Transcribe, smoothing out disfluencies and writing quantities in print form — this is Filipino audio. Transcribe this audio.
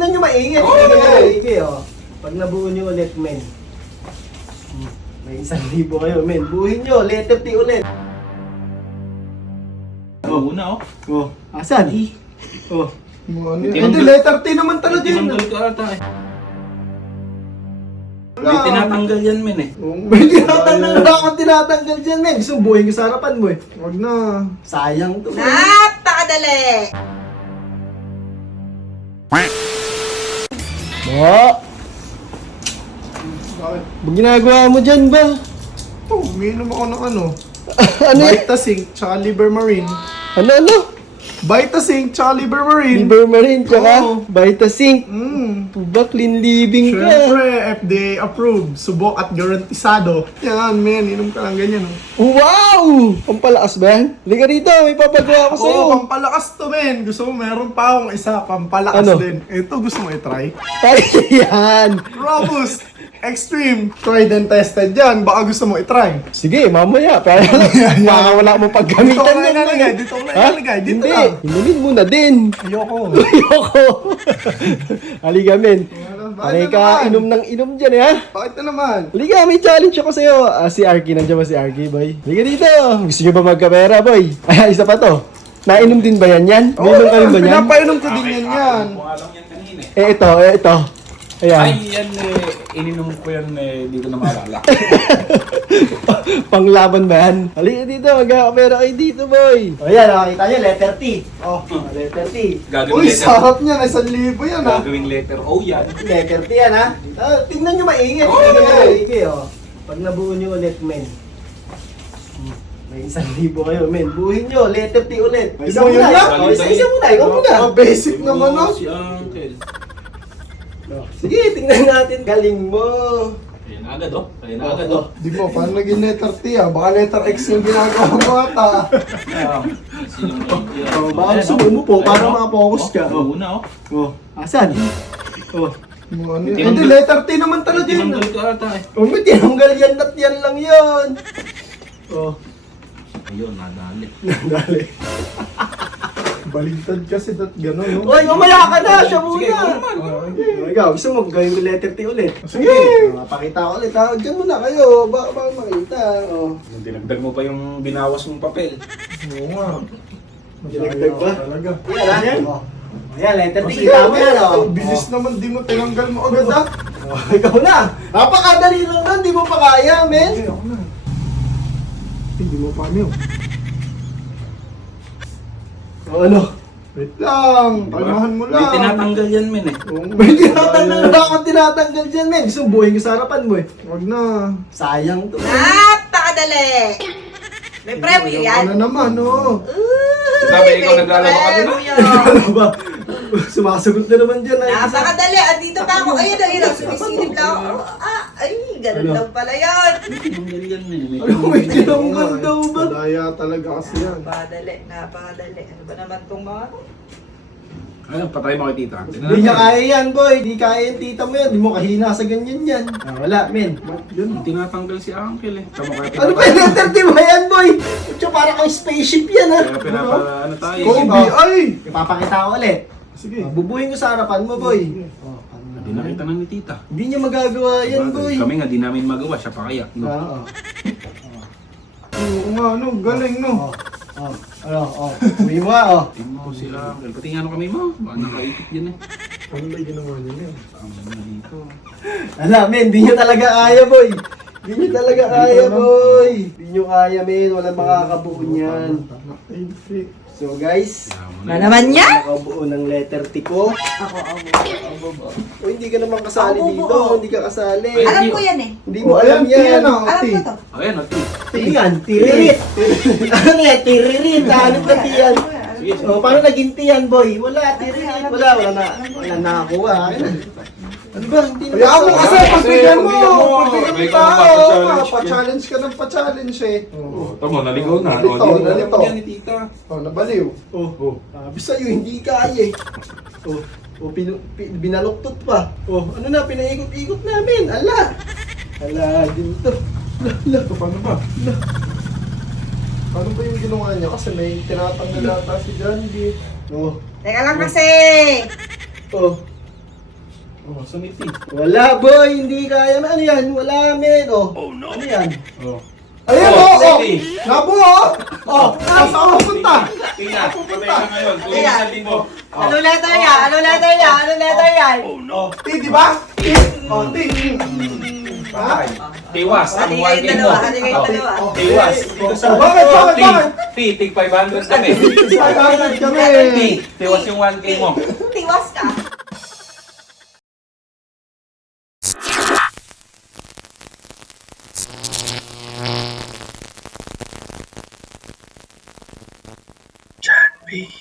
tingnan nyo maigi. Maigi, oh. Pag nabuo nyo ulit, men. May 1,000 kayo, men. Buuhin nyo, letter T ulit. Una, oh. Oh, asan? Oh. Hindi, letter T naman talaga yun. Tinanggal ko ata eh. May tinatanggal yan, men eh. May tinatanggal dyan, men. Gusto mo buuhin ko sa harapan mo, eh. Wag na. Sayang to. Napakadali! Bakit? Ang ginagawa mo dyan ba? Oh, umiinom ako ng ano. Ano yan? Vitasink, tsaka Libermarine. Ano? Vitasink, tsaka Libermarine. Libermarine, tsaka Oo. Vitasink. Tuba, clean living ka. Siyempre, FDA approved, subok at garantisado. Yan, men, inom ka lang ganyan. Oh. Wow! Pampalakas ba yan? Halika rito, may papagawa ko sa'yo. Oo, pampalakas to, men. Gusto mo, meron pa akong isa, pampalakas Ano? din. Ito, gusto mo i-try? Ay, yan! Robust, extreme, tried and tested yan. Baka gusto mo i-try. Sige, mamaya. Pero baka wala mo paggamitan Dito ko na yan. ilalagay, dito ko na Ha? ilalagay, dito Hindi, lang. inumin mo na din. Ayoko. Ayoko. Halika, men. Bakit Halika, na naman? inom ng inom dyan, eh, ha? Bakit na naman? Halika, may challenge ako sa'yo. Si Arky, nandiyan ba si Arky, boy? Halika dito. Gusto nyo ba magkapera, boy? Ay, isa pa to. Nainom din ba yan? Nainom ka rin ba yan? Pinapainom ko din yan. Mukha lang yan kanina eh. Ito. Ayan. Ay, yan eh. Ininom ko yan eh. Di ko na maalala. Panglaban ba yan? Halika dito, magkakapera kayo dito, boy. O yan, nakakita nyo, letter T. Oh, letter T. Gagawing Uy, letter. sarap niyan. 1,000 yan, ha? Gagawing letter O yan. Letter T yan, ha? Tingnan nyo maigi. Oo. Tingnan nyo maigi, oh. Pag nabuo nyo ulit, men. May 1,000 kayo, men. Buuhin nyo, letter T ulit. Isa Ikaw muna. yun lang? Oh, isa muna, ikaw muna. Basic naman, no? Si Uncle. Sige, tingnan natin. Galing mo. Ayan agad oh. Ayan agad oh. Di mo, paano naging letter T, ha? Baka letter X yung ginagawa mo, ata. Oh, baka gusto mo po para makapokus ka. Oh. Una oh. Oh, asan? Oh. Ano yan? Hindi, letter T naman talaga yun. Tinanggal ko ata eh. Oh, may tinanggal yan at yan lang yun. Oh. Ayun, nadali. Dali. Baligtad kasi dat gano'n, no? Oy, mamaya ka na! Siya Sige, muna! Oh, ikaw, gusto mo gawin ko letter T ulit? Sige. Pakita ko ulit ha. Diyan muna kayo. Baka makita. Oh. Yung dinagdag mo pa yung binawas mong papel. Oo nga. Dinagdag ba? Talaga. Yan ha? Oh. Ayan, letter T. Kasi Kita mo yan oh. ang bilis naman, di mo tinanggal mo agad, ha? Oh, ikaw na. Napakadali lang nun. Di mo pa kaya, men. Hindi, ako na. Hindi mo pa yun. Oh, ano? Wait lang, kalmahan mo lang. May tinatanggal yan, men eh. May tinatanggal dyan, men. Gusto mo buuhin ko sa harapan mo eh. Wag na. Sayang to. Napakadali! May premyo yan. Ano naman, no? Sabi, ikaw naglalaba ka din, ah. Ano ba? Sumasagot na naman dyan. Ay, Napakadali! Andito pa ako. Ayun, ayun. Sumisilip lang ako. Ay, ganun Ano? lang pala yun. Tinanggal yan, men. may tinanggal daw ba? Daya talaga kasi yan. Napakadali. Ano ba naman tong mga to? Ayun, patay mo kay tita. Hindi niya kaya yan, boy. Hindi kaya yung tita mo yan. Hindi mo kahina sa ganyan yan. Wala, men. Yun, tinatanggal si Uncle eh. Tama kaya Ano ba yung letter T ba yan, boy? Tsaka para kang spaceship yan, ha? Kaya ano tayo. Kobe, ay! Ipapakita ko ulit. Sige. Bubuhin ko sa harapan mo, boy. Hindi nakita na ni tita. Hindi niya magagawa yan, boy. Kami nga, di namin magawa. Siya pa kaya. No? Oo. Oo nga, no? Galing, no? Uwi mo, oh. Tingnan ko si Uncle. Pati nga ano kami mo. Baka nakaipit yan eh. Ano ba yung ginawa niya yan? Ang ganda dito. Alam, men, hindi niyo talaga kaya, boy. Hindi niyo talaga kaya, boy. Hindi niyo kaya, men. Walang makakabuo niyan. Ay, fake. So, guys, Na naman yan? nakabuo ng letter T ko. Ako. O, hindi ka naman kasali Ako, dito. buo. Hindi ka kasali. Alam ko yan eh. Hindi mo Oh, alam alam yan, yan. oh. Alam ko to. Ayan, okay. Yan, tiririt. Ano yan, tiririt. Hanip na tiyan. Sige, sige. O, paano naging tiyan, boy? Wala, tiririt. Wala na nakakuha. Ano ba, hindi na Kaya mo kasi, pagbigyan mo! Pagbigyan mo May ka tao! pa-challenge Pa-challenge ka ng pa-challenge eh. Oh, tamo, naligaw na. Nalito, Oh, di- nalito. Yan ni tita. Oh, nabaliw. Sabi sa'yo, hindi kaya eh. Binaluktot pa. Ano na, pinaikot-ikot namin. Ala, ginto. Ito, paano ba? Paano ba yung ginawa niya? Kasi may tinatanggal ata si John D. Teka lang kasi. Oh, sumiti. Wala, boy. Hindi kaya. Ano yan? Wala, men. Oh no. Ano yan? Oh. Ayun, Oh, oh! sige. Nabuo! Oh, saan ako pupunta? Tingnan, patay ka ngayon. Tuloy Ayan. sa libo. Ano letter yan? Ano letter yan? Ano letter yan? Oh, T, di ba? T. Oh, T. Patay. Tiwas. Hati Ang kayong 1K mo. dalawa, hati kayong Oh. dalawa. Tiwas. Dito sa Bakit? Bakit? T. Bakit? T. Tig 500 kami. 500 kami. T. Tiwas yung 1K mo. Tiwas ka. John B.